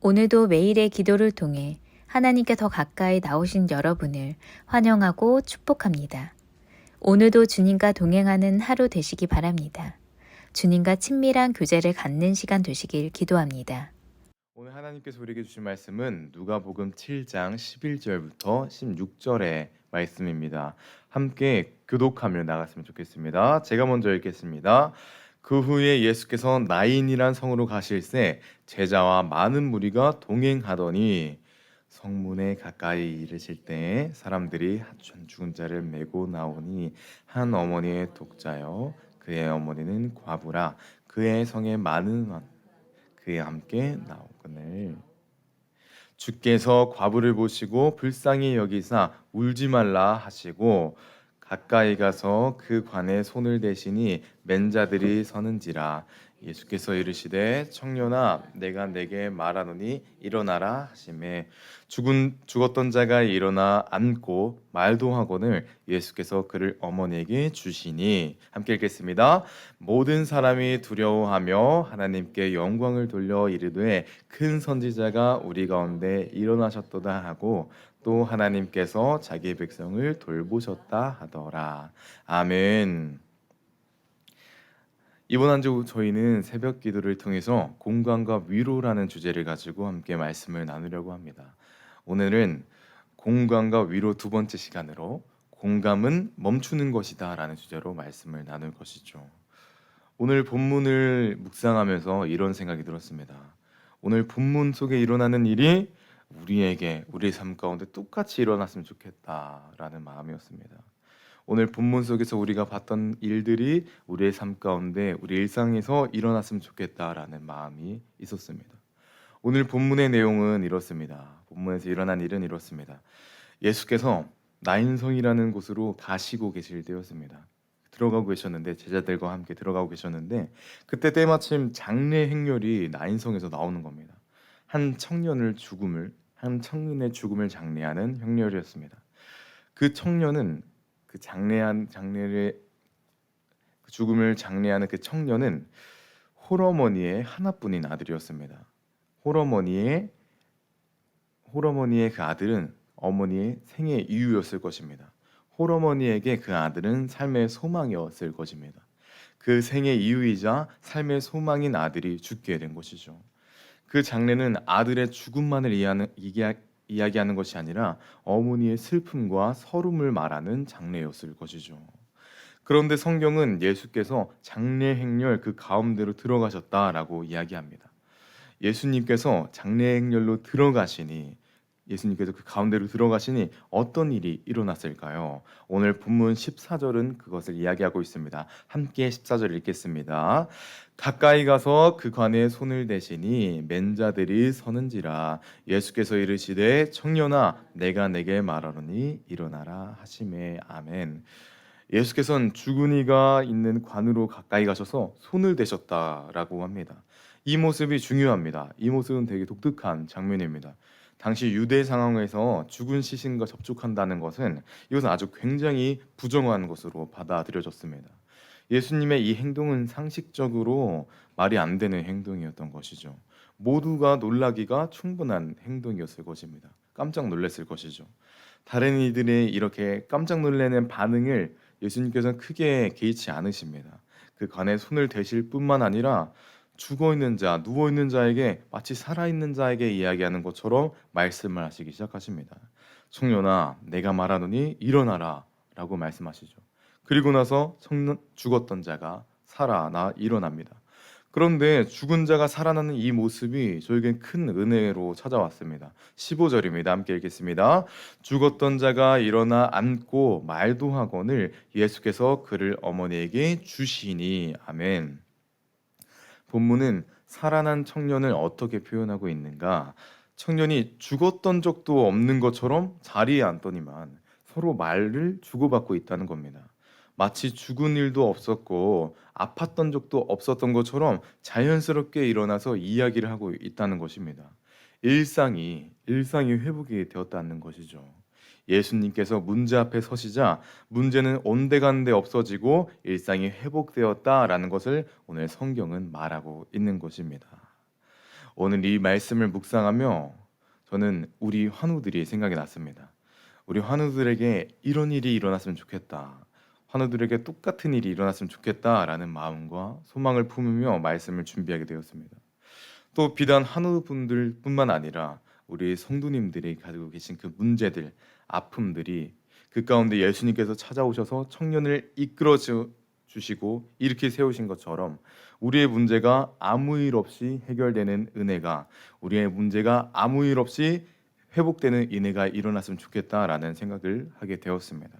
오늘도 매일의 기도를 통해 하나님께 더 가까이 나오신 여러분을 환영하고 축복합니다. 오늘도 주님과 동행하는 하루 되시기 바랍니다. 주님과 친밀한 교제를 갖는 시간 되시길 기도합니다. 오늘 하나님께서 우리에게 주신 말씀은 누가복음 7장 11절부터 16절의 말씀입니다. 함께 교독하며 나갔으면 좋겠습니다. 제가 먼저 읽겠습니다. 그 후에 예수께서 나인이란 성으로 가실새 제자와 많은 무리가 동행하더니 성문에 가까이 이르실 때 사람들이 하천 죽은 자를 메고 나오니 한 어머니의 독자요 그의 어머니는 과부라 그의 성에 많은 그에 함께 나오거늘 주께서 과부를 보시고 불쌍히 여기사 울지 말라 하시고 가까이 가서 그 관에 손을 대시니 맨 자들이 서는지라 예수께서 이르시되 청년아 내가 내게 말하노니 일어나라 하시매 죽었던 자가 일어나 앉고 말도 하거늘 예수께서 그를 어머니에게 주시니 함께 읽겠습니다. 모든 사람이 두려워하며 하나님께 영광을 돌려 이르되 큰 선지자가 우리 가운데 일어나셨도다 하고 또 하나님께서 자기 백성을 돌보셨다 하더라. 아멘. 이번 한 주 저희는 새벽 기도를 통해서 공감과 위로라는 주제를 가지고 함께 말씀을 나누려고 합니다. 오늘은 공감과 위로 두 번째 시간으로 공감은 멈추는 것이다 라는 주제로 말씀을 나눌 것이죠. 오늘 본문을 묵상하면서 이런 생각이 들었습니다. 오늘 본문 속에 일어나는 일이 우리에게 우리의 삶 가운데 똑같이 일어났으면 좋겠다라는 마음이었습니다. 오늘 본문 속에서 우리가 봤던 일들이 우리의 삶 가운데 우리 일상에서 일어났으면 좋겠다라는 마음이 있었습니다. 오늘 본문의 내용은 이렇습니다. 본문에서 일어난 일은 이렇습니다. 예수께서 나인성이라는 곳으로 가시고 계실 때였습니다. 들어가고 계셨는데 제자들과 함께 들어가고 계셨는데 그때 때마침 장례 행렬이 나인성에서 나오는 겁니다. 한 청년의 죽음을 장례하는 행렬이었습니다. 그 청년은 그 죽음을 장례하는 그 청년은 홀어머니의 하나뿐인 아들이었습니다. 홀어머니의 그 아들은 어머니의 생애 이유였을 것입니다. 홀어머니에게 그 아들은 삶의 소망이었을 것입니다. 그 생의 이유이자 삶의 소망인 아들이 죽게 된 것이죠. 그 장례는 아들의 죽음만을 이야기하는 것이 아니라 어머니의 슬픔과 서름을 말하는 장례였을 것이죠. 그런데 성경은 예수께서 장례 행렬 그 가운데로 들어가셨다라고 이야기합니다. 예수님께서 장례 행렬로 예수님께서 그 가운데로 들어가시니 어떤 일이 일어났을까요? 오늘 본문 14절은 그것을 이야기하고 있습니다. 함께 14절 읽겠습니다. 가까이 가서 그 관에 손을 대시니 맨 자들이 서는지라 예수께서 이르시되 청년아 내가 내게 말하노니 일어나라 하시매 아멘. 예수께서는 죽은 이가 있는 관으로 가까이 가셔서 손을 대셨다라고 합니다. 이 모습이 중요합니다. 이 모습은 되게 독특한 장면입니다. 당시 유대 상황에서 죽은 시신과 접촉한다는 것은 이것은 아주 굉장히 부정한 것으로 받아들여졌습니다. 예수님의 이 행동은 상식적으로 말이 안 되는 행동이었던 것이죠. 모두가 놀라기가 충분한 행동이었을 것입니다. 깜짝 놀랐을 것이죠. 다른 이들의 이렇게 깜짝 놀라는 반응을 예수님께서는 크게 개의치 않으십니다. 그 관에 손을 대실 뿐만 아니라 죽어있는 자, 누워있는 자에게 마치 살아있는 자에게 이야기하는 것처럼 말씀을 하시기 시작하십니다. 청년아 내가 말하노니 일어나라 라고 말씀하시죠. 그리고 나서 죽었던 자가 살아나 일어납니다. 그런데 죽은 자가 살아나는 이 모습이 저에겐 큰 은혜로 찾아왔습니다. 15절입니다. 함께 읽겠습니다. 죽었던 자가 일어나 앉고 말도 하거늘 예수께서 그를 어머니에게 주시니 아멘. 본문은 살아난 청년을 어떻게 표현하고 있는가? 청년이 죽었던 적도 없는 것처럼 자리에 앉더니만 서로 말을 주고받고 있다는 겁니다. 마치 죽은 일도 없었고 아팠던 적도 없었던 것처럼 자연스럽게 일어나서 이야기를 하고 있다는 것입니다. 일상이 회복이 되었다는 것이죠. 예수님께서 문제 앞에 서시자 문제는 온데간데 없어지고 일상이 회복되었다라는 것을 오늘 성경은 말하고 있는 것입니다. 오늘 이 말씀을 묵상하며 저는 우리 환우들이 생각이 났습니다. 우리 환우들에게 이런 일이 일어났으면 좋겠다. 환우들에게 똑같은 일이 일어났으면 좋겠다라는 마음과 소망을 품으며 말씀을 준비하게 되었습니다. 또 비단 환우분들뿐만 아니라 우리 성도님들이 가지고 계신 그 문제들, 아픔들이 그 가운데 예수님께서 찾아오셔서 청년을 이끌어 주시고 이렇게 세우신 것처럼 우리의 문제가 아무 일 없이 해결되는 은혜가, 우리의 문제가 아무 일 없이 회복되는 은혜가 일어났으면 좋겠다라는 생각을 하게 되었습니다.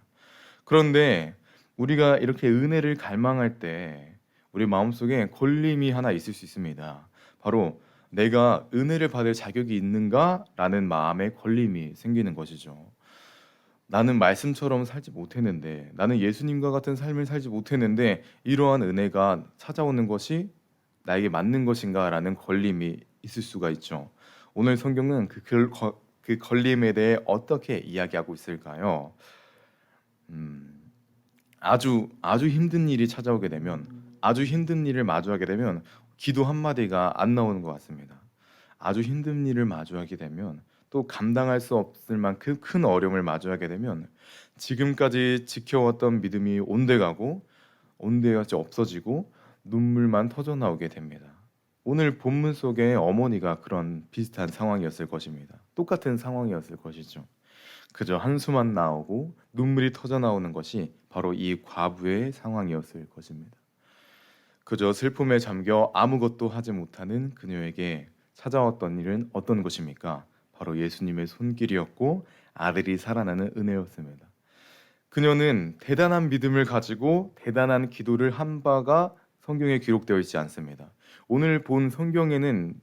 그런데 우리가 이렇게 은혜를 갈망할 때 우리 마음속에 걸림이 하나 있을 수 있습니다. 바로 내가 은혜를 받을 자격이 있는가라는 마음의 걸림이 생기는 것이죠. 나는 말씀처럼 살지 못했는데, 나는 예수님과 같은 삶을 살지 못했는데 이러한 은혜가 찾아오는 것이 나에게 맞는 것인가라는 걸림이 있을 수가 있죠. 오늘 성경은 그 걸림에 대해 어떻게 이야기하고 있을까요? 아주 힘든 일이 찾아오게 되면, 아주 힘든 일을 마주하게 되면 기도 한마디가 안 나오는 것 같습니다. 아주 힘든 일을 마주하게 되면, 또 감당할 수 없을 만큼 큰 어려움을 마주하게 되면 지금까지 지켜왔던 믿음이 온데가고 온데같이 없어지고 눈물만 터져 나오게 됩니다. 오늘 본문 속에 어머니가 그런 비슷한 상황이었을 것입니다. 똑같은 상황이었을 것이죠. 그저 한숨만 나오고 눈물이 터져 나오는 것이 바로 이 과부의 상황이었을 것입니다. 그저 슬픔에 잠겨 아무것도 하지 못하는 그녀에게 찾아왔던 일은 어떤 것입니까? 바로 예수님의 손길이었고 아들이 살아나는 은혜였습니다. 그녀는 대단한 믿음을 가지고 대단한 기도를 한 바가 성경에 기록되어 있지 않습니다. 오늘 본 성경에는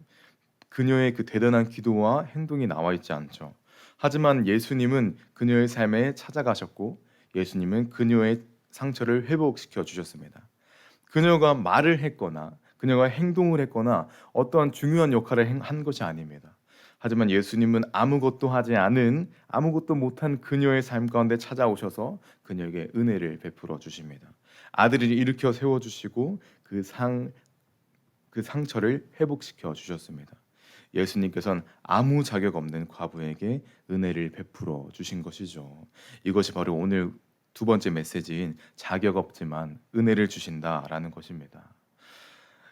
그녀의 그 대단한 기도와 행동이 나와 있지 않죠. 하지만 예수님은 그녀의 삶에 찾아가셨고 예수님은 그녀의 상처를 회복시켜 주셨습니다. 그녀가 말을 했거나 그녀가 행동을 했거나 어떠한 중요한 역할을 한 것이 아닙니다. 하지만 예수님은 아무것도 하지 않은, 아무것도 못한 그녀의 삶 가운데 찾아오셔서 그녀에게 은혜를 베풀어 주십니다. 아들을 일으켜 세워 주시고 그 상처를 회복시켜 주셨습니다. 예수님께서는 아무 자격 없는 과부에게 은혜를 베풀어 주신 것이죠. 이것이 바로 오늘 두 번째 메시지인 자격 없지만 은혜를 주신다라는 것입니다.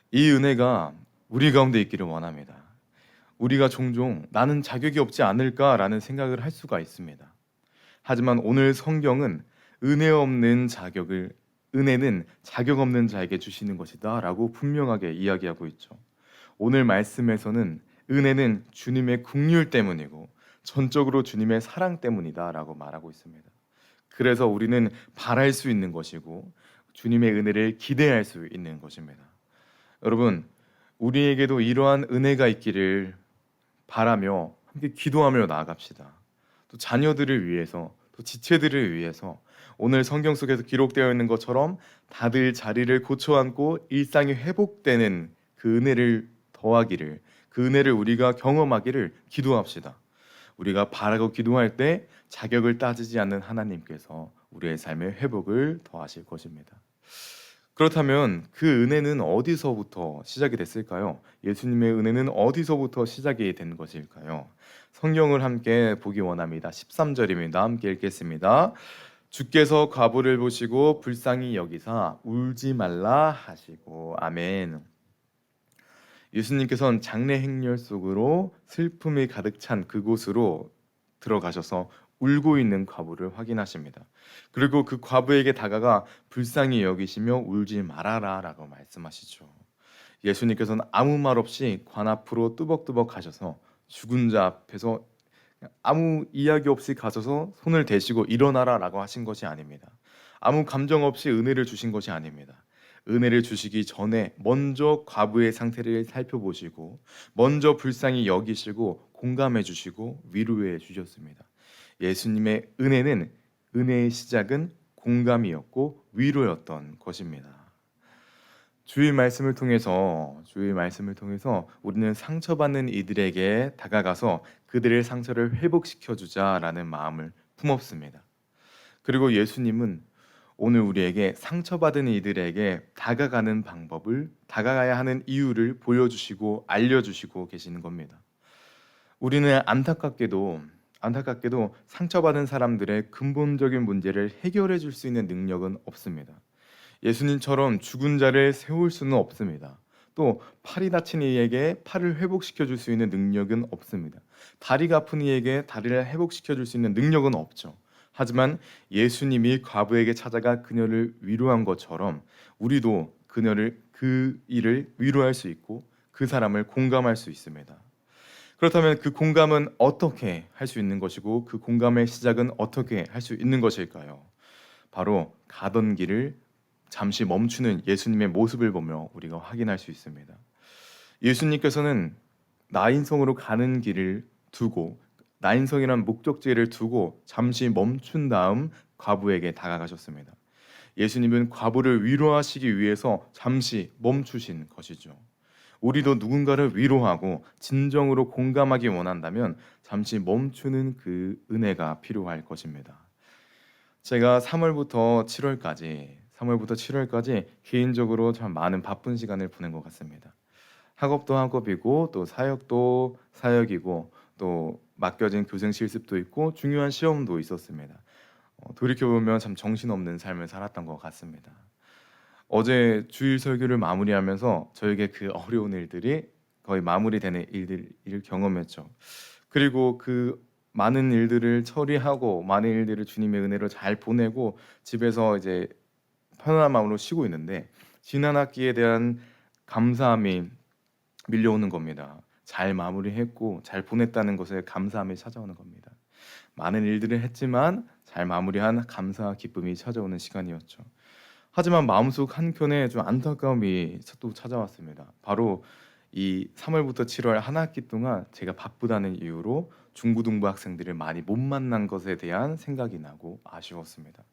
이 은혜가 우리 가운데 있기를 원합니다. 우리가 종종 나는 자격이 없지 않을까라는 생각을 할 수가 있습니다. 하지만 오늘 성경은 은혜는 자격 없는 자에게 주시는 것이다라고 분명하게 이야기하고 있죠. 오늘 말씀에서는 은혜는 주님의 긍휼 때문이고 전적으로 주님의 사랑 때문이다라고 말하고 있습니다. 그래서 우리는 바랄 수 있는 것이고 주님의 은혜를 기대할 수 있는 것입니다. 여러분, 우리에게도 이러한 은혜가 있기를 바라며 함께 기도하며 나아갑시다. 또 자녀들을 위해서, 또 지체들을 위해서 오늘 성경 속에서 기록되어 있는 것처럼 다들 자리를 고쳐 앉고 일상이 회복되는 그 은혜를 더하기를, 그 은혜를 우리가 경험하기를 기도합시다. 우리가 바라고 기도할 때 자격을 따지지 않는 하나님께서 우리의 삶의 회복을 더하실 것입니다. 그렇다면 그 은혜는 어디서부터 시작이 됐을까요? 예수님의 은혜는 어디서부터 시작이 된 것일까요? 성경을 함께 보기 원합니다. 13절입니다. 함께 읽겠습니다. 주께서 과부를 보시고 불쌍히 여기사 울지 말라 하시고. 아멘. 예수님께서는 장례 행렬 속으로 슬픔이 가득 찬 그곳으로 들어가셔서 울고 있는 과부를 확인하십니다. 그리고 그 과부에게 다가가 불쌍히 여기시며 울지 말아라 라고 말씀하시죠. 예수님께서는 아무 말 없이 관 앞으로 뚜벅뚜벅 가셔서 죽은 자 앞에서 아무 이야기 없이 가셔서 손을 대시고 일어나라 라고 하신 것이 아닙니다. 아무 감정 없이 은혜를 주신 것이 아닙니다. 은혜를 주시기 전에 먼저 과부의 상태를 살펴보시고 먼저 불쌍히 여기시고 공감해 주시고 위로해 주셨습니다. 예수님의 은혜의 시작은 공감이었고 위로였던 것입니다. 주의 말씀을 통해서 우리는 상처받는 이들에게 다가가서 그들의 상처를 회복시켜 주자라는 마음을 품었습니다. 그리고 예수님은 오늘 우리에게 상처받은 이들에게 다가가는 방법을, 다가가야 하는 이유를 보여주시고 알려주시고 계시는 겁니다. 우리는 안타깝게도 상처받은 사람들의 근본적인 문제를 해결해 줄 수 있는 능력은 없습니다. 예수님처럼 죽은 자를 세울 수는 없습니다. 또 팔이 다친 이에게 팔을 회복시켜 줄 수 있는 능력은 없습니다. 다리가 아픈 이에게 다리를 회복시켜 줄 수 있는 능력은 없죠. 하지만 예수님이 과부에게 찾아가 그녀를 위로한 것처럼 우리도 그 일을 위로할 수 있고 그 사람을 공감할 수 있습니다. 그렇다면 그 공감은 어떻게 할 수 있는 것이고 그 공감의 시작은 어떻게 할 수 있는 것일까요? 바로 가던 길을 잠시 멈추는 예수님의 모습을 보며 우리가 확인할 수 있습니다. 예수님께서는 나인성으로 가는 길을 두고, 나인성이란 목적지를 두고 잠시 멈춘 다음 과부에게 다가가셨습니다. 예수님은 과부를 위로하시기 위해서 잠시 멈추신 것이죠. 우리도 누군가를 위로하고 진정으로 공감하기 원한다면 잠시 멈추는 그 은혜가 필요할 것입니다. 제가 3월부터 7월까지 개인적으로 참 많은 바쁜 시간을 보낸 것 같습니다. 학업도 학업이고 또 사역도 사역이고 또 맡겨진 교생 실습도 있고 중요한 시험도 있었습니다. 돌이켜보면 참 정신없는 삶을 살았던 것 같습니다. 어제 주일 설교를 마무리하면서 저에게 그 어려운 일들이 거의 마무리되는 일을 경험했죠. 그리고 그 많은 일들을 처리하고 많은 일들을 주님의 은혜로 잘 보내고 집에서 이제 편안한 마음으로 쉬고 있는데 지난 학기에 대한 감사함이 밀려오는 겁니다. 잘 마무리했고 잘 보냈다는 것에 감사함이 찾아오는 겁니다. 많은 일들을 했지만 잘 마무리한 감사와 기쁨이 찾아오는 시간이었죠. 하지만 마음속 한켠에 좀 안타까움이 또 찾아왔습니다. 바로 이 3월부터 7월 한 학기 동안 제가 바쁘다는 이유로 중고등부 학생들을 많이 못 만난 것에 대한 생각이 나고 아쉬웠습니다.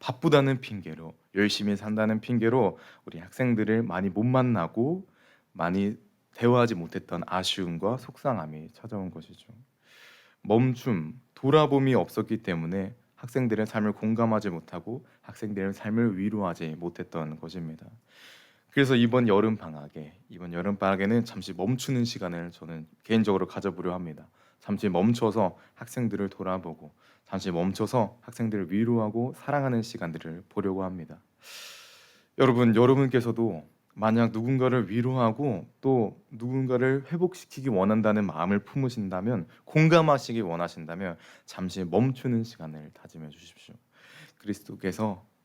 바쁘다는 핑계로, 열심히 산다는 핑계로 우리 학생들을 많이 못 만나고 많이 대화하지 못했던 아쉬움과 속상함이 찾아온 것이죠. 멈춤, 돌아봄이 없었기 때문에 학생들의 삶을 공감하지 못하고 학생들의 삶을 위로하지 못했던 것입니다. 그래서 이번 여름 방학에는 잠시 멈추는 시간을 저는 개인적으로 가져보려 합니다. 잠시 멈춰서 학생들을 돌아보고 잠시 멈춰서 학생들을 위로하고 사랑하는 시간들을 보려고 합니다. 여러분께서도 만약 누군가를 위로하고 또 누군가를 회복시키기 원한다는 마음을 품으신다면, 공감하시기 원하신다면 잠시 멈추는 시간을 다짐해 주십시오.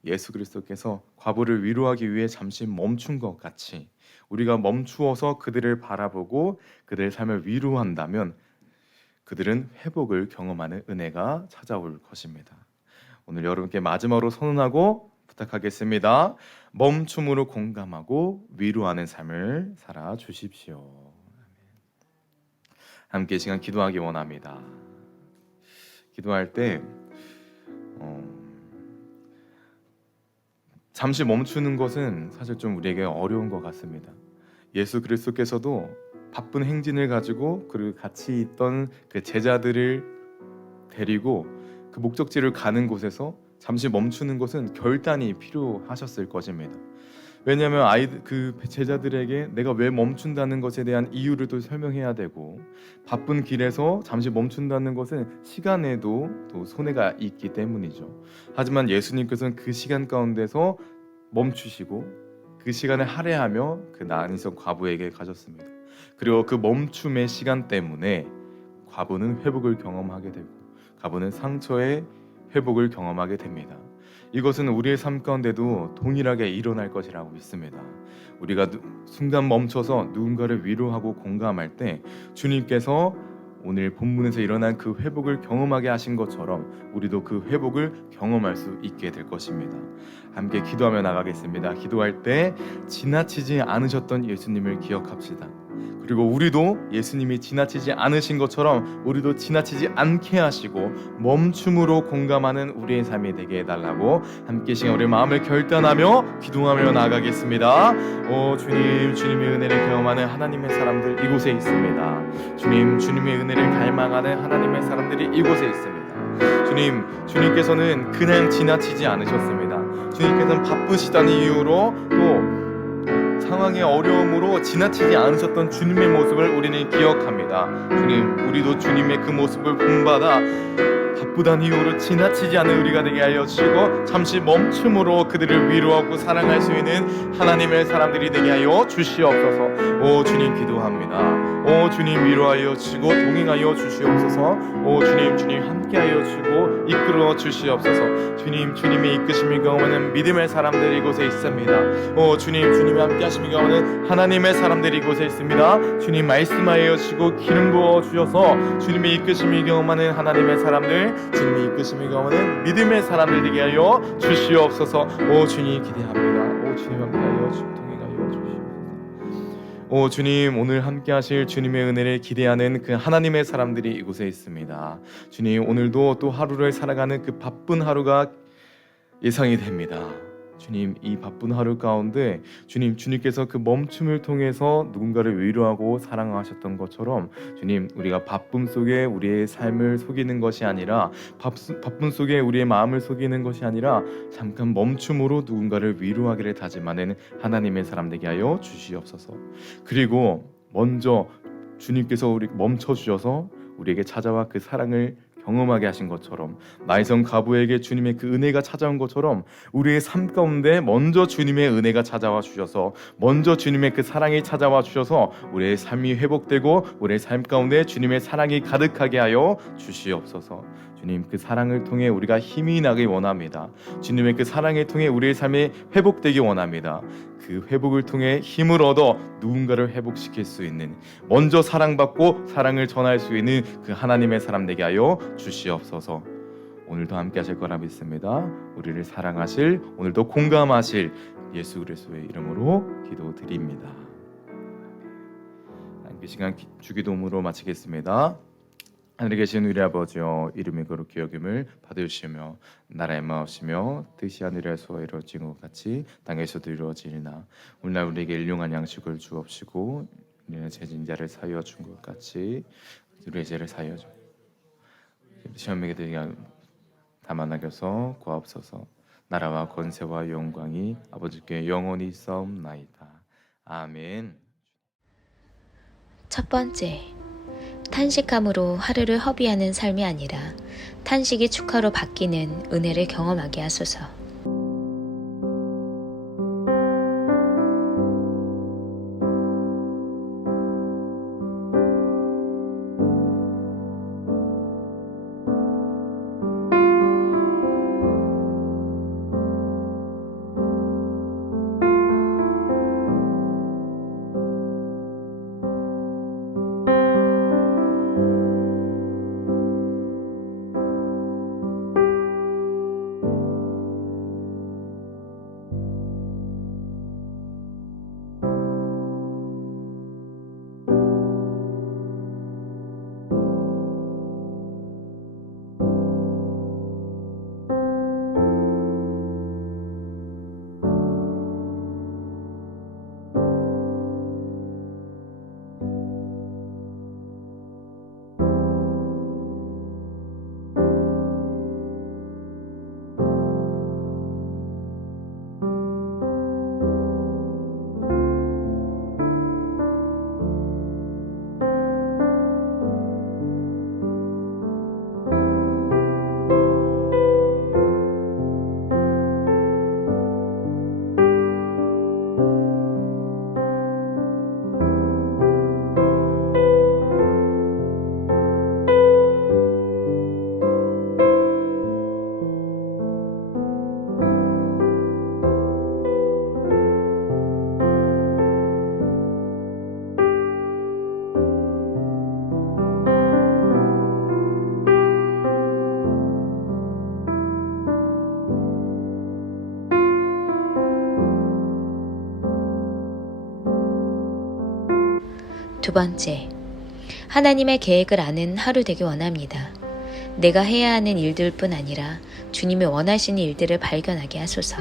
예수 그리스도께서 과부를 위로하기 위해 잠시 멈춘 것 같이 우리가 멈추어서 그들을 바라보고 그들의 삶을 위로한다면 그들은 회복을 경험하는 은혜가 찾아올 것입니다. 오늘 여러분께 마지막으로 선언하고 부탁하겠습니다. 멈춤으로 공감하고 위로하는 삶을 살아 주십시오. 함께 시간 기도하기 원합니다. 기도할 때 잠시 멈추는 것은 사실 좀 우리에게 어려운 것 같습니다. 예수 그리스도께서도 바쁜 행진을 가지고 그리고 같이 있던 그 제자들을 데리고 그 목적지를 가는 곳에서 잠시 멈추는 것은 결단이 필요하셨을 것입니다. 왜냐하면 그 제자들에게 내가 왜 멈춘다는 것에 대한 이유를 또 설명해야 되고, 바쁜 길에서 잠시 멈춘다는 것은 시간에도 또 손해가 있기 때문이죠. 하지만 예수님께서는 그 시간 가운데서 멈추시고 그 시간을 할애하며 그 나인성 과부에게 가셨습니다. 그리고 그 멈춤의 시간 때문에 과부는 회복을 경험하게 되고 과부는 상처의 회복을 경험하게 됩니다. 이것은 우리의 삶 가운데도 동일하게 일어날 것이라고 믿습니다. 우리가 순간 멈춰서 누군가를 위로하고 공감할 때 주님께서 오늘 본문에서 일어난 그 회복을 경험하게 하신 것처럼 우리도 그 회복을 경험할 수 있게 될 것입니다. 함께 기도하며 나가겠습니다. 기도할 때 지나치지 않으셨던 예수님을 기억합시다. 그리고 우리도 예수님이 지나치지 않으신 것처럼 우리도 지나치지 않게 하시고 멈춤으로 공감하는 우리의 삶이 되게 해달라고 함께 시간 우리 마음을 결단하며 기도하며 나가겠습니다. 주님의 은혜를 경험하는 하나님의 사람들 이곳에 있습니다. 주님의 은혜를 갈망하는 하나님의 사람들이 이곳에 있습니다. 주님께서는 그냥 지나치지 않으셨습니다. 주님께서는 바쁘시다는 이유로 또 상황의 어려움으로 지나치지 않으셨던 주님의 모습을 우리는 기억합니다. 주님, 우리도 주님의 그 모습을 본받아 바쁘다는 이유로 지나치지 않은 우리가 되게 하여 주시고 잠시 멈춤으로 그들을 위로하고 사랑할 수 있는 하나님의 사람들이 되게 하여 주시옵소서. 오 주님, 기도합니다. 오 주님, 위로하여 주시고 동행하여 주시옵소서. 오 주님 함께하여 주시고 이끌어 주시옵소서. 주님의 이끄심이 경험하는 믿음의 사람들이 이곳에 있습니다. 오 주님이 함께 하심이 경험하는 하나님의 사람들이 이곳에 있습니다. 주님 말씀하여 주시고 기름 부어 주셔서 주님의 이끄심이 경험하는 하나님의 사람들, 주님의 이끄심이 경험하는 믿음의 사람들 되게 하여 주시옵소서. 오 주님, 기대합니다. 오 주님 함께하여 동행하여 주시옵소서. 오 주님, 오늘 함께 하실 주님의 은혜를 기대하는 그 하나님의 사람들이 이곳에 있습니다. 주님, 오늘도 또 하루를 살아가는 그 바쁜 하루가 예상이 됩니다. 주님, 이 바쁜 하루 가운데 주님께서 그 멈춤을 통해서 누군가를 위로하고 사랑하셨던 것처럼 주님, 우리가 바쁨 속에 우리의 삶을 속이는 것이 아니라 바쁨 속에 우리의 마음을 속이는 것이 아니라 잠깐 멈춤으로 누군가를 위로하기를 다짐하는 하나님의 사람 되게 하여 주시옵소서. 그리고 먼저 주님께서 우리 멈춰 주셔서 우리에게 찾아와 그 사랑을 경험하게 하신 것처럼, 나이성 가부에게 주님의 그 은혜가 찾아온 것처럼 우리의 삶 가운데 먼저 주님의 은혜가 찾아와 주셔서, 먼저 주님의 그 사랑이 찾아와 주셔서 우리의 삶이 회복되고 우리의 삶 가운데 주님의 사랑이 가득하게 하여 주시옵소서. 주님, 그 사랑을 통해 우리가 힘이 나길 원합니다. 주님의 그 사랑을 통해 우리의 삶이 회복되기 원합니다. 그 회복을 통해 힘을 얻어 누군가를 회복시킬 수 있는, 먼저 사랑받고 사랑을 전할 수 있는 그 하나님의 사람 되게 하여 주시옵소서. 오늘도 함께 하실 거라 믿습니다. 우리를 사랑하실, 오늘도 공감하실 예수 그리스도의 이름으로 기도드립니다. 이 시간 주기도문으로 마치겠습니다. 하늘에 계신 우리 아버지여, 이름이 거룩히 여김을 받으시며 나라의 마옵시며 뜻이 하늘에서 이루어진 것 같이 땅에서도 이루어지리나. 오늘날 우리에게 일용할 양식을 주옵시고 우리는 죄진자를 사하여 준 것 같이 우리의 죄를 사하여 주. 시험에게 들게 다만 하셔서 구하옵소서. 나라와 권세와 영광이 아버지께 영원히 있사옵나이다. 아멘. 첫 번째, 탄식함으로 하루를 허비하는 삶이 아니라 탄식이 축하로 바뀌는 은혜를 경험하게 하소서. 두 번째, 하나님의 계획을 아는 하루 되기 원합니다. 내가 해야 하는 일들 뿐 아니라 주님이 원하시는 일들을 발견하게 하소서.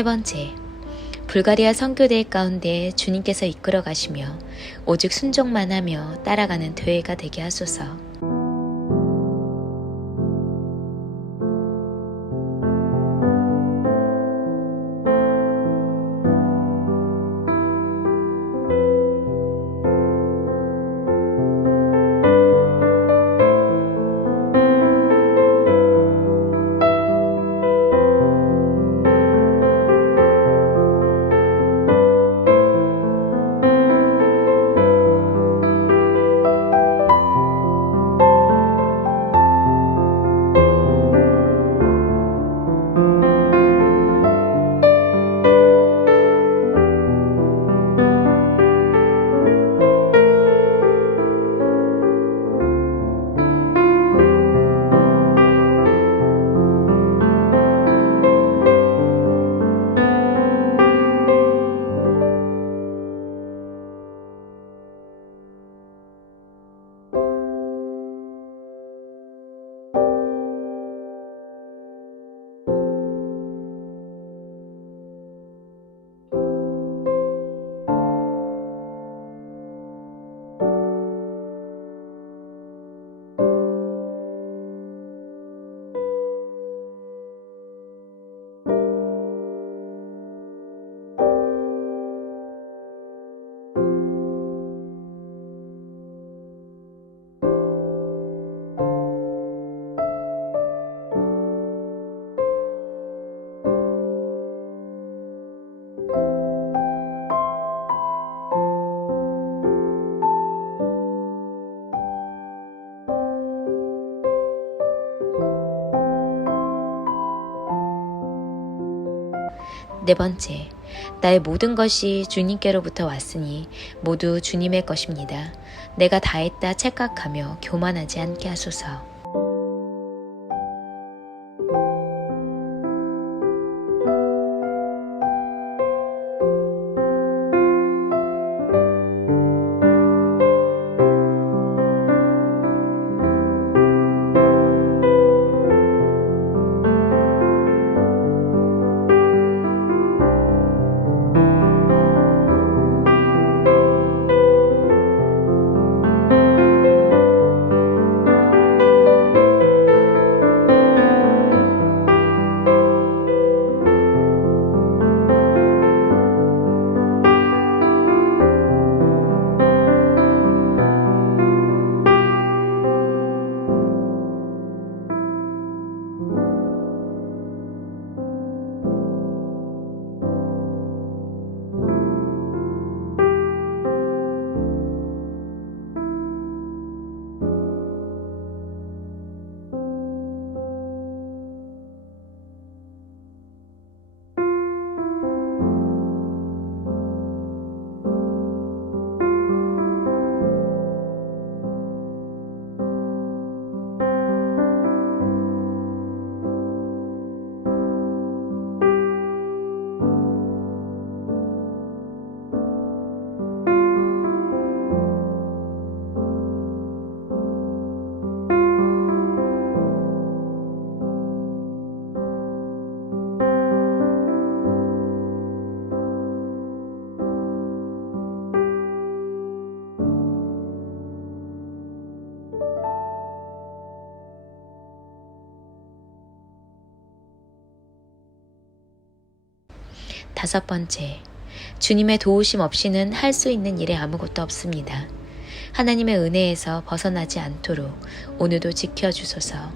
세 번째, 불가리아 선교대 가운데 주님께서 이끌어 가시며 오직 순종만 하며 따라가는 교회가 되게 하소서. 네 번째, 나의 모든 것이 주님께로부터 왔으니 모두 주님의 것입니다. 내가 다했다 착각하며 교만하지 않게 하소서. 다섯 번째, 주님의 도우심 없이는 할 수 있는 일이 아무것도 없습니다. 하나님의 은혜에서 벗어나지 않도록 오늘도 지켜주소서.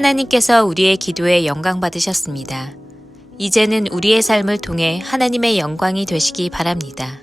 하나님께서 우리의 기도에 영광 받으셨습니다. 이제는 우리의 삶을 통해 하나님의 영광이 되시기 바랍니다.